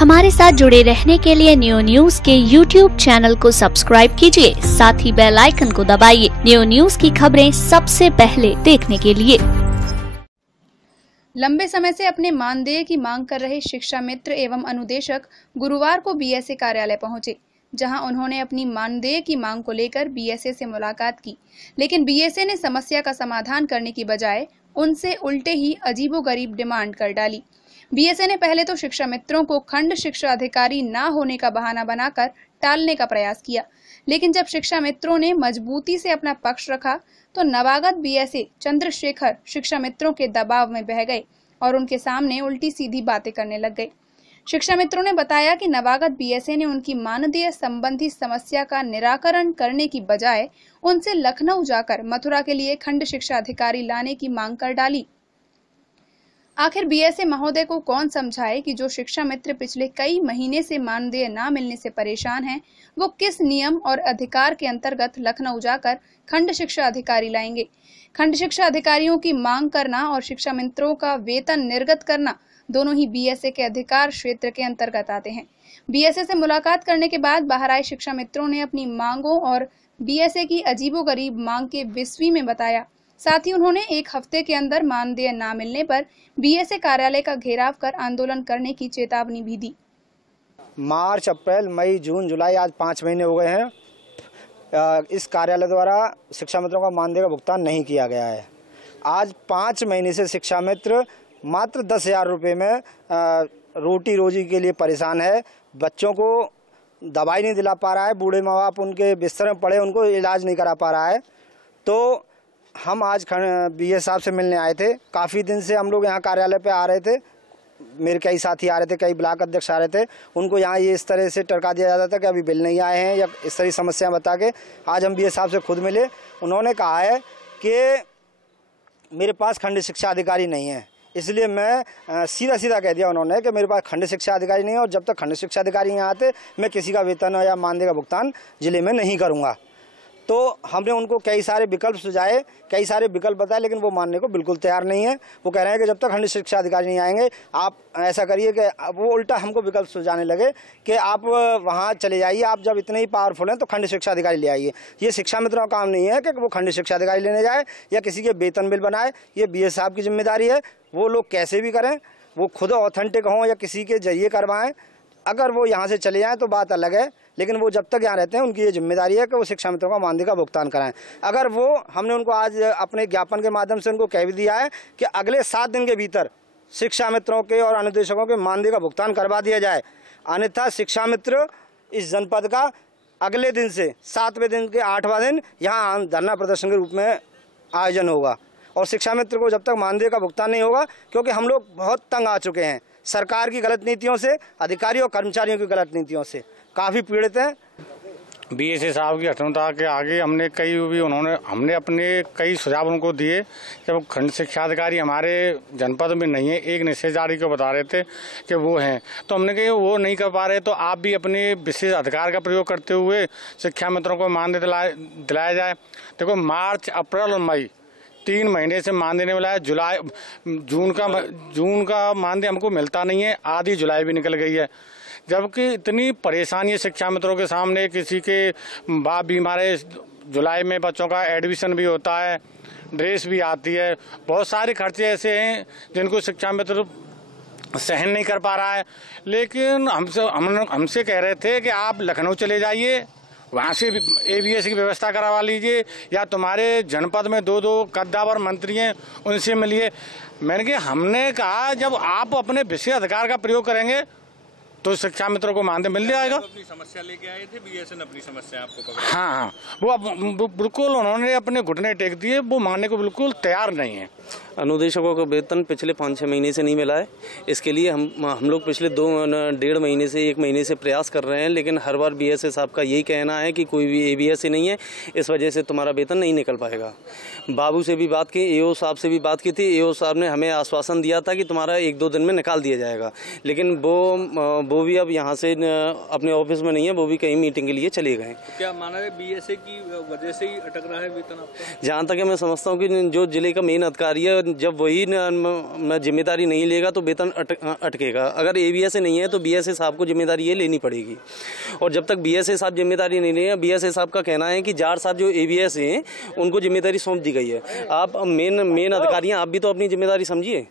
हमारे साथ जुड़े रहने के लिए न्यू न्यूज के YouTube चैनल को सब्सक्राइब कीजिए, साथ ही बेल आइकन को दबाइए न्यू न्यूज की खबरें सबसे पहले देखने के लिए। लंबे समय से अपने मानदेय की मांग कर रहे शिक्षा मित्र एवं अनुदेशक गुरुवार को बीएसए कार्यालय पहुंचे, जहां उन्होंने अपनी मानदेय की मांग को लेकर बीएसए से मुलाकात की, लेकिन बीएसए ने समस्या का समाधान करने की बजाय उनसे उल्टे ही अजीबोगरीब डिमांड कर डाली। बीएसए ने पहले तो शिक्षा मित्रों को खंड शिक्षा अधिकारी न होने का बहाना बनाकर टालने का प्रयास किया, लेकिन जब शिक्षा मित्रों ने मजबूती से अपना पक्ष रखा तो नवागत बीएसए चंद्रशेखर शिक्षा मित्रों के दबाव में बह गए और उनके सामने उल्टी सीधी बातें करने लग गए। शिक्षा मित्रों ने बताया कि नवागत बीएसए ने उनकी मानदेय संबंधी समस्या का निराकरण करने की बजाय उनसे लखनऊ जाकर मथुरा के लिए खंड शिक्षा अधिकारी लाने की मांग कर डाली। आखिर बीएसए महोदय को कौन समझाए कि जो शिक्षा मित्र पिछले कई महीने से मानदेय न मिलने से परेशान हैं, वो किस नियम और अधिकार के अंतर्गत लखनऊ जाकर खंड शिक्षा अधिकारी लाएंगे। खंड शिक्षा अधिकारियों की मांग करना और शिक्षा मित्रों का वेतन निर्गत करना दोनों ही बीएसए के अधिकार क्षेत्र के अंतर्गत आते हैं। बीएसए से मुलाकात करने के बाद बाहर आए शिक्षा मित्रों ने अपनी मांगों और बीएसए की अजीबोगरीब मांग के विस्वी में बताया। साथ ही उन्होंने एक हफ्ते के अंदर मानदेय न मिलने पर बीएसए कार्यालय का घेराव कर आंदोलन करने की चेतावनी भी दी। मार्च, अप्रैल, मई, जून, जुलाई आज 5 महीने हो गए हैं। इस कार्यालय द्वारा शिक्षा मित्रों का मानदेय का भुगतान नहीं किया गया है। आज 5 महीने से शिक्षा मित्र मात्र 10,000 रुपये में रोटी रोजी के लिए परेशान है। बच्चों को दवाई नहीं दिला पा रहा है, बूढ़े माँ बाप उनके बिस्तर में पड़े, उनको इलाज नहीं करा पा रहा है। तो हम आज बीएस साहब से मिलने आए थे। काफ़ी दिन से हम लोग यहाँ कार्यालय पे आ रहे थे, मेरे कई साथी आ रहे थे, कई ब्लॉक अध्यक्ष आ रहे थे। उनको यहाँ ये इस तरह से टरका दिया जाता था कि अभी बिल नहीं आए हैं या इस तरह की समस्या बता के। आज हम बीएस साहब से खुद मिले। उन्होंने कहा है कि मेरे पास खंड शिक्षा अधिकारी नहीं है, इसलिए मैं सीधा कह दिया उन्होंने कि मेरे पास खंड शिक्षा अधिकारी नहीं है और जब तक खंड शिक्षा अधिकारी यहाँ आते मैं किसी का वेतन या मानदेय का भुगतान जिले में नहीं करूँगा। तो हमने उनको कई सारे विकल्प सुझाए, कई सारे विकल्प बताए, लेकिन वो मानने को बिल्कुल तैयार नहीं है। वो कह रहे हैं कि जब तक खंड शिक्षा अधिकारी नहीं आएंगे आप ऐसा करिए कि वो उल्टा हमको विकल्प सुझाने लगे कि आप वहाँ चले जाइए, आप जब इतने ही पावरफुल हैं तो खंड शिक्षा अधिकारी ले आइए। ये शिक्षा मित्रों का काम नहीं है कि वो खंड शिक्षा अधिकारी लेने जाए या किसी के वेतन बिल बनाए। ये बीएस साहब की जिम्मेदारी है। वो लोग कैसे भी करें, वो खुद ऑथेंटिक हों या किसी के जरिए करवाएं। अगर वो यहाँ से चले जाएँ तो बात अलग है, लेकिन वो जब तक यहाँ रहते हैं उनकी ये जिम्मेदारी है कि वो शिक्षा मित्रों का मानदेय का भुगतान कराएं। अगर वो हमने उनको आज अपने ज्ञापन के माध्यम से उनको कह भी दिया है कि अगले 7 दिन के भीतर शिक्षा मित्रों के और अनुदेशकों के मानदेय का भुगतान करवा दिया जाए, अन्यथा शिक्षा मित्र इस जनपद का अगले दिन से 7वें दिन के 8वां दिन यहाँ धरना प्रदर्शन के रूप में आयोजन होगा। और शिक्षा मित्र को जब तक मानदेय का भुगतान नहीं होगा, क्योंकि हम लोग बहुत तंग आ चुके हैं सरकार की गलत नीतियों से, अधिकारियों और कर्मचारियों की गलत नीतियों से काफ़ी पीड़ित हैं। बीएसए साहब की हटनता के आगे हमने अपने कई सुझाव उनको दिए कि वो खंड शिक्षा अधिकारी हमारे जनपद में नहीं है। एक निषेध जारी को बता रहे थे कि वो हैं, तो हमने कहा वो नहीं कर पा रहे तो आप भी अपने विशेष अधिकार का प्रयोग करते हुए शिक्षा मित्रों को मानदेय दिलाया जाए। देखो, मार्च, अप्रैल और मई 3 महीने से मानदेय नहीं मिला है। जून का मानदेय हमको मिलता नहीं है, आधी जुलाई भी निकल गई है। जबकि इतनी परेशानी है शिक्षा मित्रों के सामने, किसी के बाप बीमार है, जुलाई में बच्चों का एडमिशन भी होता है, ड्रेस भी आती है, बहुत सारे खर्चे ऐसे हैं जिनको शिक्षा मित्र सहन नहीं कर पा रहा है। लेकिन हमसे कह रहे थे कि आप लखनऊ चले जाइए, वहाँ से एबीएस की व्यवस्था करवा लीजिए, या तुम्हारे जनपद में 2 कद्दावर मंत्री हैं उनसे मिलिए। मैंने कहा, हमने कहा जब आप अपने विशेष अधिकार का प्रयोग करेंगे तो शिक्षा मित्रों को मानदेय मिल जाएगा। अपनी समस्या लेके आए थे, बीएसए ने अपनी समस्या आपको पकड़ा। हाँ, वो बिल्कुल उन्होंने अपने घुटने टेक दिए, वो मानने को बिल्कुल तैयार नहीं है। अनुदेशकों का वेतन पिछले 5-6 महीने से नहीं मिला है। इसके लिए हम लोग पिछले 1.5 महीने से 1 महीने से प्रयास कर रहे हैं, लेकिन हर बार बीएसए साहब का यही कहना है कि कोई भी एबीएस नहीं है, इस वजह से तुम्हारा वेतन नहीं निकल पाएगा। बाबू से भी बात की, एओ साहब से भी बात की थी। एओ साहब ने हमें आश्वासन दिया था कि तुम्हारा 1-2 दिन में निकाल दिया जाएगा, लेकिन वो वो भी अब यहाँ से अपने ऑफिस में नहीं है, वो भी कहीं मीटिंग के लिए चले गए। क्या माना है बीएसए की वजह से ही अटक रहा है वेतन आपका? जहाँ तक मैं समझता हूँ कि जो जिले का मेन अधिकारी है, जब वही जिम्मेदारी नहीं लेगा तो वेतन अटकेगा। अगर एबीएसए नहीं है तो बीएसए साहब को जिम्मेदारी ये लेनी पड़ेगी, और जब तक बीएसए साहब जिम्मेदारी नहीं लेंगे, बीएसए साहब का कहना है कि जार साहब जो एबीएसए हैं उनको जिम्मेदारी सौंप दी गई है। आप मेन अधिकारी हैं, आप भी तो अपनी जिम्मेदारी समझिए।